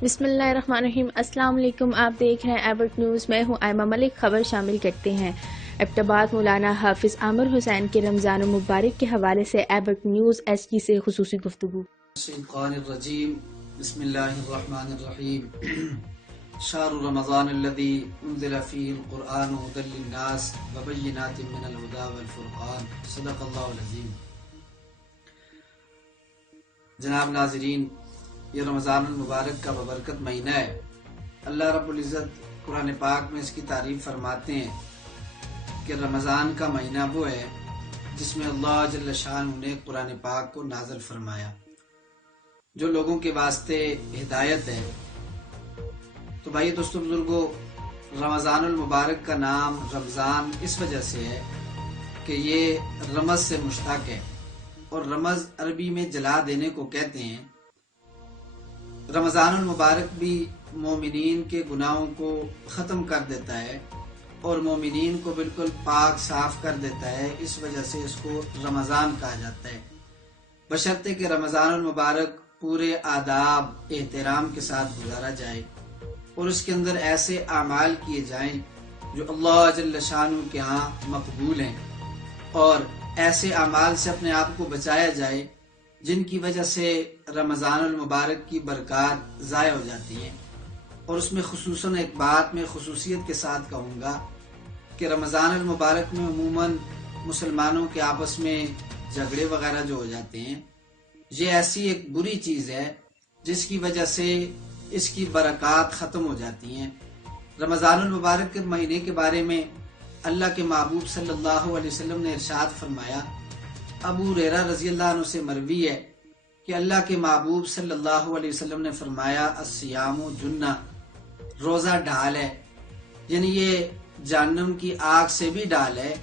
بسم اللہ الرحمن الرحیم۔ السلام علیکم، آپ دیکھ رہے ہیں ایبٹ نیوز۔ میں ہوں ایمہ ملک۔ خبر شامل کرتے ہیں۔ ابتباط مولانا حافظ عامر حسین کے رمضان المبارک کے حوالے سے ایبٹ نیوز ایس کی سے خصوصی گفتگو۔ الشیطان الرجیم، بسم اللہ الرحمن الرحیم۔ شہر رمضان الذی انزل فیہ القرآن ھدی للناس وبینات من الہدی والفرقان، صدق اللہ العظیم۔ جناب ناظرین، یہ رمضان المبارک کا ببرکت مہینہ ہے۔ اللہ رب العزت قرآن پاک میں اس کی تعریف فرماتے ہیں کہ رمضان کا مہینہ وہ ہے جس میں اللہ جل شانہ نے قرآن پاک کو نازل فرمایا، جو لوگوں کے واسطے ہدایت ہے۔ تو بھائی دوستو بزرگو، رمضان المبارک کا نام رمضان اس وجہ سے ہے کہ یہ رمض سے مشتق ہے، اور رمض عربی میں جلا دینے کو کہتے ہیں۔ رمضان المبارک بھی مومنین کے گناہوں کو ختم کر دیتا ہے اور مومنین کو بالکل پاک صاف کر دیتا ہے، اس وجہ سے اس کو رمضان کہا جاتا ہے، بشرطے کہ رمضان المبارک پورے آداب احترام کے ساتھ گزارا جائے اور اس کے اندر ایسے اعمال کیے جائیں جو اللہ جل شانہ کے ہاں مقبول ہیں، اور ایسے اعمال سے اپنے آپ کو بچایا جائے جن کی وجہ سے رمضان المبارک کی برکات ضائع ہو جاتی ہیں۔ اور اس میں خصوصاً ایک بات میں خصوصیت کے ساتھ کہوں گا کہ رمضان المبارک میں عموماً مسلمانوں کے آپس میں جھگڑے وغیرہ جو ہو جاتے ہیں، یہ ایسی ایک بری چیز ہے جس کی وجہ سے اس کی برکات ختم ہو جاتی ہیں۔ رمضان المبارک کے مہینے کے بارے میں اللہ کے محبوب صلی اللہ علیہ وسلم نے ارشاد فرمایا، ابو ہریرہ رضی اللہ عنہ سے مروی ہے کہ اللہ کے محبوب صلی اللہ علیہ وسلم نے فرمایا، الصیام جنہ، روزہ ڈھال ہے، یعنی یہ جہنم کی آگ سے بھی ڈال ہے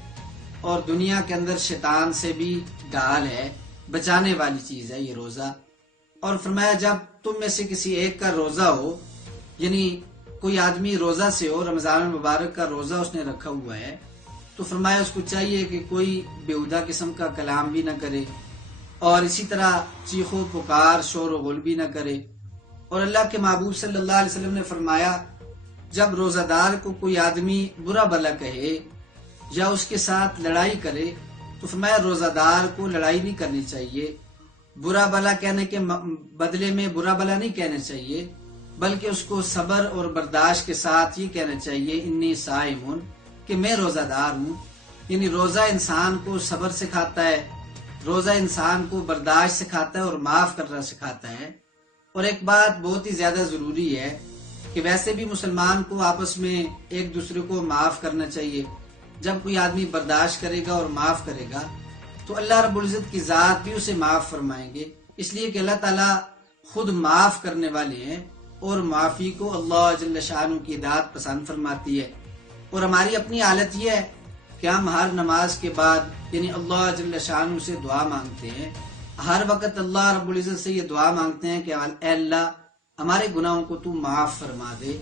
اور دنیا کے اندر شیطان سے بھی ڈال ہے، بچانے والی چیز ہے یہ روزہ۔ اور فرمایا جب تم میں سے کسی ایک کا روزہ ہو، یعنی کوئی آدمی روزہ سے ہو، رمضان المبارک کا روزہ اس نے رکھا ہوا ہے، تو فرمایا اس کو چاہیے کہ کوئی بیہودہ قسم کا کلام بھی نہ کرے اور اسی طرح چیخ و پکار شور و غل بھی نہ کرے۔ اور اللہ کے محبوب صلی اللہ علیہ وسلم نے فرمایا جب روزہ دار کو کوئی آدمی برا بھلا کہے یا اس کے ساتھ لڑائی کرے تو فرمایا روزہ دار کو لڑائی نہیں کرنی چاہیے، برا بھلا کہنے کے بدلے میں برا بھلا نہیں کہنا چاہیے، بلکہ اس کو صبر اور برداشت کے ساتھ یہ کہنا چاہیے، انی صائم، کہ میں روزہ دار ہوں۔ یعنی روزہ انسان کو صبر سکھاتا ہے، روزہ انسان کو برداشت سکھاتا ہے اور معاف کرنا سکھاتا ہے۔ اور ایک بات بہت ہی زیادہ ضروری ہے کہ ویسے بھی مسلمان کو آپس میں ایک دوسرے کو معاف کرنا چاہیے۔ جب کوئی آدمی برداشت کرے گا اور معاف کرے گا تو اللہ رب العزت کی ذات بھی اسے معاف فرمائیں گے، اس لیے کہ اللہ تعالیٰ خود معاف کرنے والے ہیں اور معافی کو اللہ جل شانہ کی ذات پسند فرماتی ہے۔ اور ہماری اپنی حالت یہ ہے کہ ہم ہر نماز کے بعد یعنی اللہ جل شانہ سے دعا مانگتے ہیں، ہر وقت اللہ رب العزت سے یہ دعا مانگتے ہیں کہ اے اللہ ہمارے گناہوں کو تو معاف فرما دے۔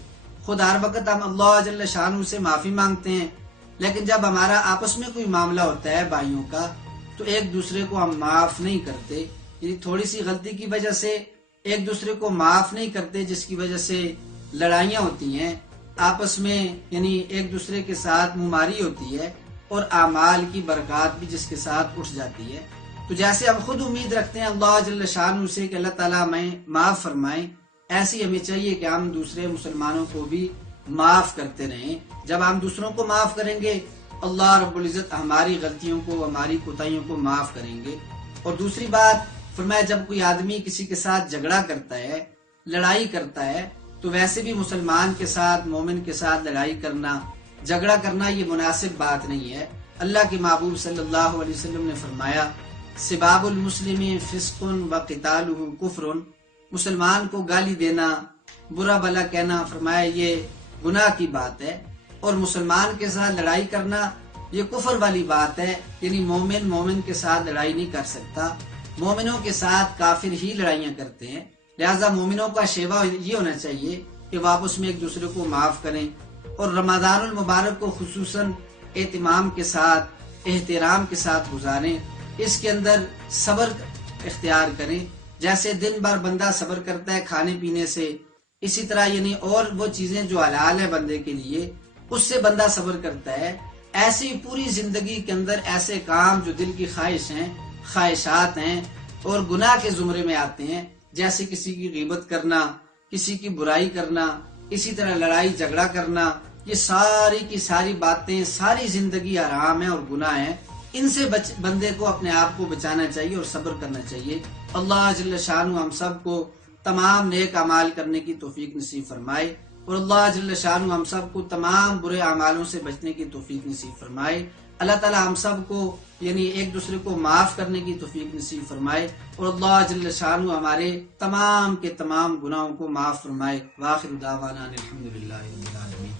خود ہر وقت ہم اللہ جل شانہ سے معافی مانگتے ہیں، لیکن جب ہمارا آپس میں کوئی معاملہ ہوتا ہے بھائیوں کا تو ایک دوسرے کو ہم معاف نہیں کرتے، یعنی تھوڑی سی غلطی کی وجہ سے ایک دوسرے کو معاف نہیں کرتے، جس کی وجہ سے لڑائیاں ہوتی ہیں آپس میں، یعنی ایک دوسرے کے ساتھ مماری ہوتی ہے اور اعمال کی برکات بھی جس کے ساتھ اٹھ جاتی ہے۔ تو جیسے ہم خود امید رکھتے ہیں اللہ جل شانہ سے کہ اللہ تعالیٰ ہمیں معاف فرمائیں، ایسی ہمیں چاہیے کہ ہم دوسرے مسلمانوں کو بھی معاف کرتے رہیں۔ جب ہم دوسروں کو معاف کریں گے اللہ رب العزت ہماری غلطیوں کو، ہماری کوتاہیوں کو معاف کریں گے۔ اور دوسری بات فرمایا جب کوئی آدمی کسی کے ساتھ جھگڑا کرتا ہے، لڑائی کرتا ہے، تو ویسے بھی مسلمان کے ساتھ، مومن کے ساتھ لڑائی کرنا، جھگڑا کرنا یہ مناسب بات نہیں ہے۔ اللہ کے محبوب صلی اللہ علیہ وسلم نے فرمایا، سباب المسلم فسق و قتالہ کفر، مسلمان کو گالی دینا، برا بھلا کہنا، فرمایا یہ گناہ کی بات ہے، اور مسلمان کے ساتھ لڑائی کرنا یہ کفر والی بات ہے، یعنی مومن کے ساتھ لڑائی نہیں کر سکتا، مومنوں کے ساتھ کافر ہی لڑائیاں کرتے ہیں۔ لہذا مومنوں کا شیوا یہ ہونا چاہیے کہ وہ آپس میں ایک دوسرے کو معاف کریں، اور رمضان المبارک کو خصوصاً اہتمام کے ساتھ، احترام کے ساتھ گزاریں، اس کے اندر صبر اختیار کریں۔ جیسے دن بھر بندہ صبر کرتا ہے کھانے پینے سے، اسی طرح یعنی اور وہ چیزیں جو حلال ہے بندے کے لیے اس سے بندہ صبر کرتا ہے. ایسی پوری زندگی کے اندر ایسے کام جو دل کی خواہش ہیں، خواہشات ہیں اور گناہ کے زمرے میں آتے ہیں، جیسے کسی کی غیبت کرنا، کسی کی برائی کرنا، اسی طرح لڑائی جھگڑا کرنا، یہ ساری کی ساری باتیں ساری زندگی حرام ہیں اور گناہ ہیں. ان سے بندے کو اپنے آپ کو بچانا چاہیے اور صبر کرنا چاہیے. اللہ جل شانہ ہم سب کو تمام نیک اعمال کرنے کی توفیق نصیب فرمائے، اور اللہ جل شانہ ہم سب کو تمام برے اعمالوں سے بچنے کی توفیق نصیب فرمائے. اللہ تعالی ہم سب کو یعنی ایک دوسرے کو معاف کرنے کی توفیق نصیب فرمائے، اور اللہ جل شانہ ہمارے تمام کے تمام گناہوں کو معاف فرمائے. وآخر دعوانا الحمدللہ رب العالمین.